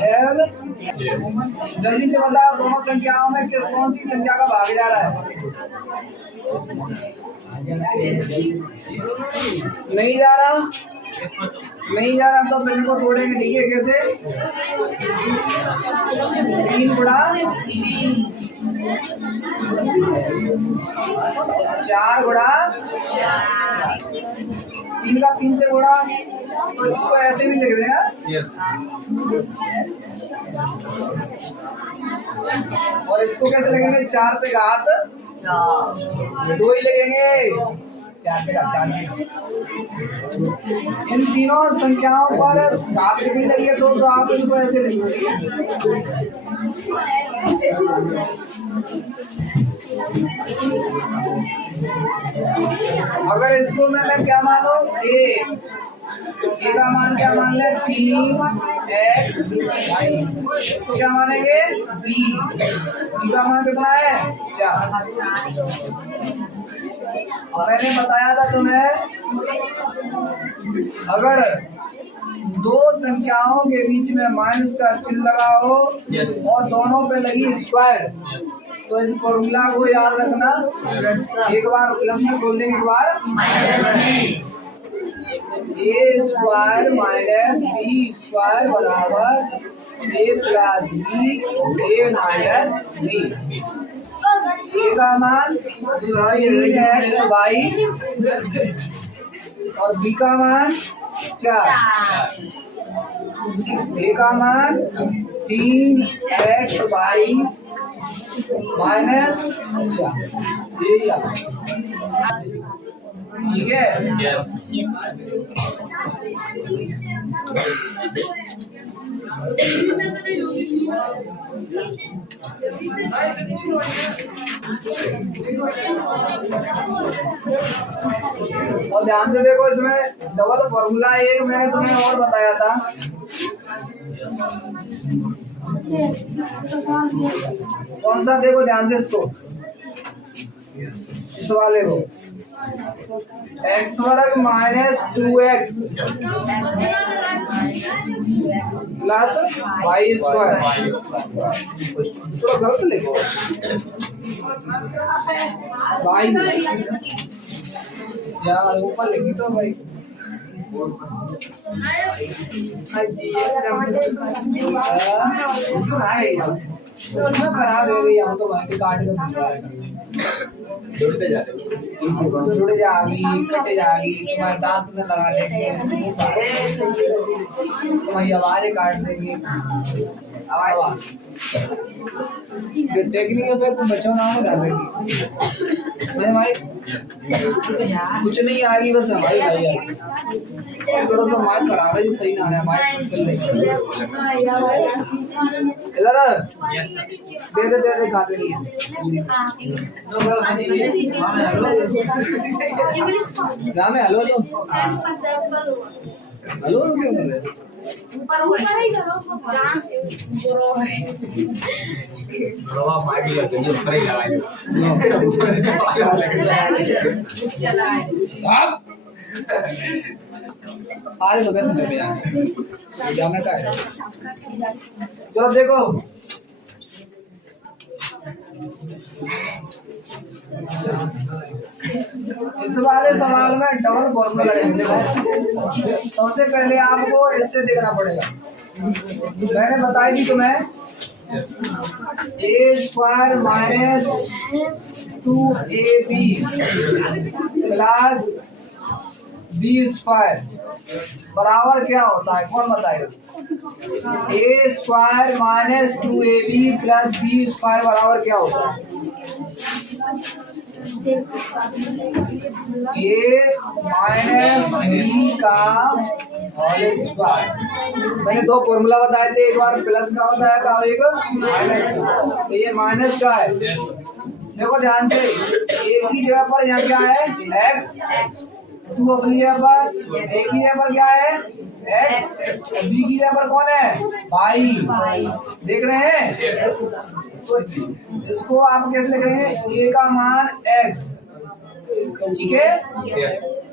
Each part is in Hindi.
एल। जल्दी से बताओ दोनों संख्याओं में कौन सी संख्या का भाग जा रहा है? नहीं जा रहा, नहीं जा रहा तो फिर इनको तोड़ेंगे। ठीक है, कैसे? 3 गुणा 4 गुणा 3 का 3 से गुणा, तो इसको ऐसे भी लिख देना। और इसको कैसे लिखेंगे? 4 पे घात 2 ही लिखेंगे। 4 पे घात 4। इन तीनों संख्याओं पर घात भी लगी तो आप इनको ऐसे लिखेंगे। अगर इसको मैं क्या मानो? ए का मान क्या मान ले? 3x y। इसको क्या मानेंगे? b का मान कितना है? 4। मैंने बताया था तुम्हें, अगर दो संख्याओं के बीच में माइनस का चिन्ह लगा हो और दोनों पे लगी स्क्वायर, तो इस फॉर्मूला को याद रखना। एक बार प्लस में खोल देंगे, एक बार माइनस में। ए स्क्वायर माइनस बी स्क्वायर बराबर ए प्लस बी ए माइनस बी। ए का मान 3x वाई और बी का मान 4। ए का मान 3x वाई माइनस 4। ठीक है? यस। और ध्यान से देखो, इसमें डबल फॉर्मूला एक मैंने तुम्हें और बताया था। कौन सा? देखो ध्यान से इसको, इस वाले को। x वर्ग minus 2x plus Y square. थोड़ा गलत लिखो भाई, यार ऊपर लिखी तो भाई। खराब हो गई यहाँ तो भाई, काट के जुड़ जाएगी, कटे जाएगी, तुम्हारे दांत में लगा देंगे, तुम्हारी आवाजें काट देंगे। टेक्निकल पे तुम बच्चों नाम कर देंगे भाई। कुछ नहीं आएगी, बस हमारी भाई आएगी। थोड़ा तो माइक खराब है जी, सही ना है माइक चल रही है। इधर दे खा देंगे। हेलो हेलो हेलो क्या कर रहे? ऊपर हुआ है रवा माटी का चाहिए, ऊपर ही लगाए। आज तो कैसे में जाना का है। चलो देखो, इस वाले सवाल में डबल फॉर्मूला लगेगा। देखो, सबसे पहले आपको इससे देखना पड़ेगा। मैंने बताई थी तुम्हें, A square minus 2ab plus B square बराबर क्या होता है? कौन बताएगा? A square minus 2ab plus B square बराबर क्या होता है? ए माइनस बी का होल स्क्वायर। मैंने दो फॉर्मूला बताए थे, एक बार प्लस का बताया था और एक माइनस का। तो ये माइनस का है। देखो ध्यान से, ए की जगह पर यहाँ क्या है? एक्स। 2 अपनी जगह पर, ए की जगह पर क्या है? एक्स। बी की जगह पर कौन है? वाई। देख रहे हैं? तो इसको आप कैसे लिख रहे हैं? ए का मान एक्स, ठीक है,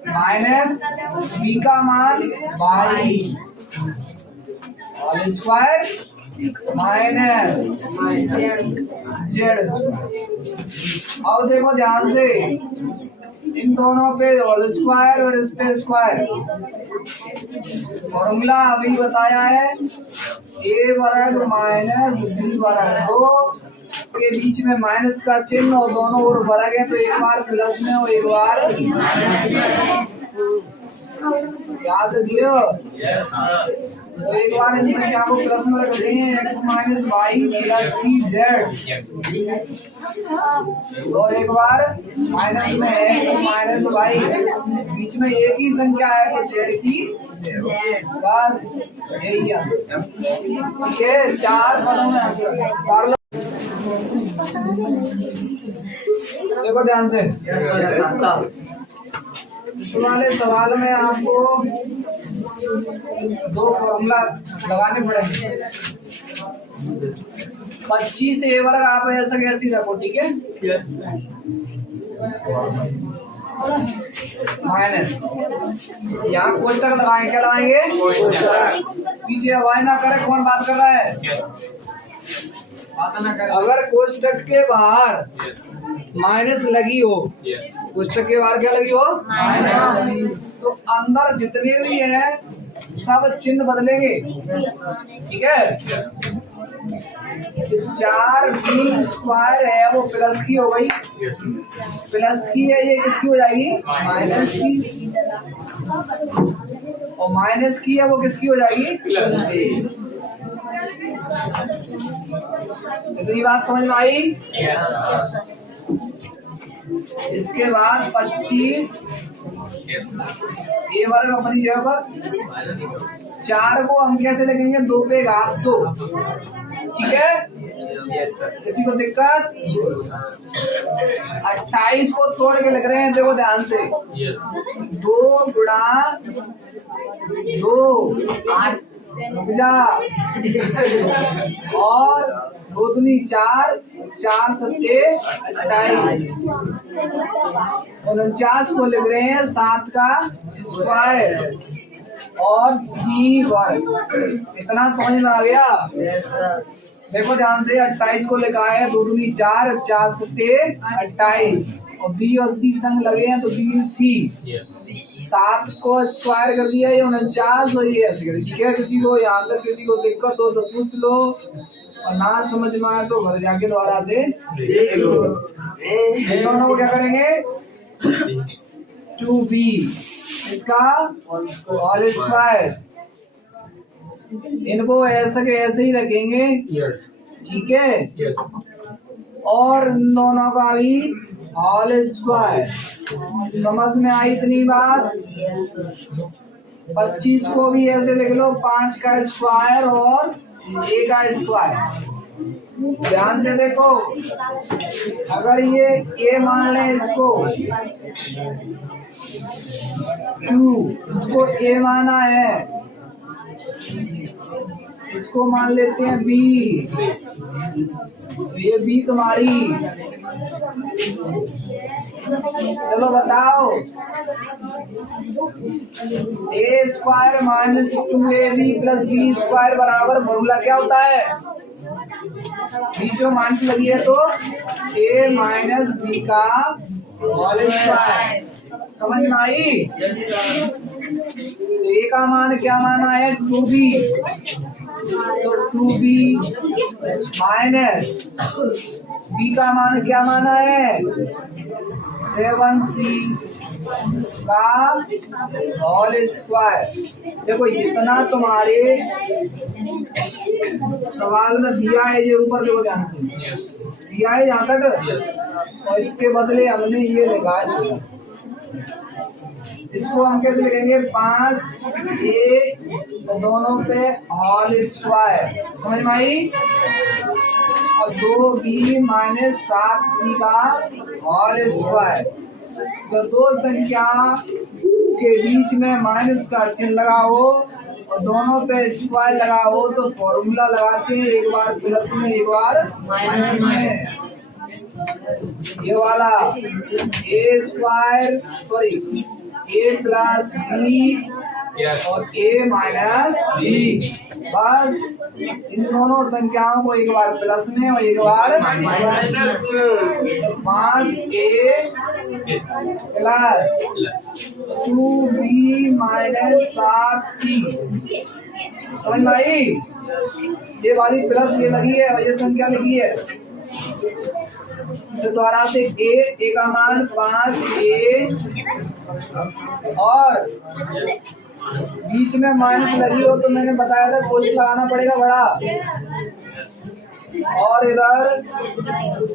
माइनस बी का मान Y whole square minus Z square. अब देखो ध्यान से, इन दोनों पे होल स्क्वायर और इस पे स्क्वायर। फॉर्मूला अभी बताया है, ए वर्ग माइनस बी वर्ग, दो के बीच में माइनस का चिन्ह और दोनों ओर वर्ग है, तो एक बार प्लस में और एक बार याद रखियो। तो एक बार इन संख्या को प्लस में रख दें, x माइनस वाई प्लस की जेड, और एक बार माइनस में x माइनस वाई, बीच में एक ही संख्या है तो जेड की जेड, बस यही है। ठीक है, चार पदों में आंसर। देखो ध्यान से, इस वाले सवाल में आपको दो फॉर्मूला लगाने पड़ेंगे। 25 ए वर्ग आप ऐसा कैसी रखो, ठीक है, माइनस, यहाँ कोष्टक लगाएंगे, क्या लगाएंगे, पीछे अवाय ना करे, कौन बात कर रहा है, अगर कोष्टक के बाहर माइनस लगी हो, कोष्टक के बाहर क्या लगी हो, माइनस, तो अंदर जितने भी है सब चिन्ह बदलेंगे। ठीक है, तो 4b स्क्वायर है वो प्लस की हो गई, प्लस की है, ये किसकी हो जाएगी, माइनस की, और माइनस की है वो किसकी हो जाएगी, प्लस की। तो ये बात समझ में आई। इसके बाद 25 ए वर्ग अपनी जगह पर, 4 को हम कैसे लिखेंगे, 2 पे घात 2, ठीक है, किसी को दिक्कत। 28 को तोड़ के लिख रहे हैं, देखो ध्यान से, 2 गुणा 2 8 और 2 दूनी 4, 4 सत्ते 28, और 49 को लिख रहे हैं 7 का स्क्वायर और सी वर्ग। इतना समझ में आ गया। देखो ध्यान से, 28 को लिखा है 2 दूनी 4, 4 सत्ते 28, और बी और सी संग लगे हैं तो बी सी। 7 को स्क्वायर कर दिया, ये 49, और ये ऐसे कर दिया। ठीक है, किसी को यहाँ तक किसी को दिक्कत हो तो पूछ लो, और ना समझ में आए तो घर जाके दोबारा से देख लो। इन दोनों को क्या करेंगे, 2b इसका होल स्क्वायर, इनको ऐसे के ऐसे ही रखेंगे, ठीक है, और इन दोनों का भी होल स्क्वायर। समझ में आई इतनी बात। 25 को भी ऐसे लिख लो, 5 का स्क्वायर और a का स्क्वायर। ध्यान से देखो, अगर ये a मान लें, इसको q, इसको a माना है, इसको मान लेते हैं b, तो ये b तुम्हारी। चलो बताओ, a square minus 2ab plus b square बराबर फॉर्मूला क्या होता है, बीच में माइनस लगी है तो a माइनस b का होल स्क्वायर। समझ में आई। a का मान क्या माना है, 2b, तो 2b माइनस b का मान क्या माना है, 7c का होल स्क्वायर। देखो इतना तुम्हारे सवाल में दिया है, ये ऊपर देखो ध्यान से, दिया है यहाँ तक, और इसके बदले हमने ये लिखा है, इसको हम कैसे लिखेंगे, 5a तो दोनों पे होल स्क्वायर। समझ में आई। और 2b माइनस 7c का होल स्क्वायर। जो दो संख्या के बीच में माइनस का चिन्ह लगा हो और दोनों पे स्क्वायर लगा हो तो फॉर्मूला लगाते हैं, एक बार प्लस में एक बार माइनस में। ये वाला a square sorry A plus B और ए माइनस बी। बस इन दोनों संख्याओं को एक बार प्लस में और एक बार माइनस में। 5a plus 2b minus 7c। समझ में आई? ये वाली प्लस ये लगी है और ये संख्या लगी है, तो द्वारा से ए का मान 5a और बीच में माइनस लगी हो तो मैंने बताया था कोशिश लगाना पड़ेगा बड़ा, और इधर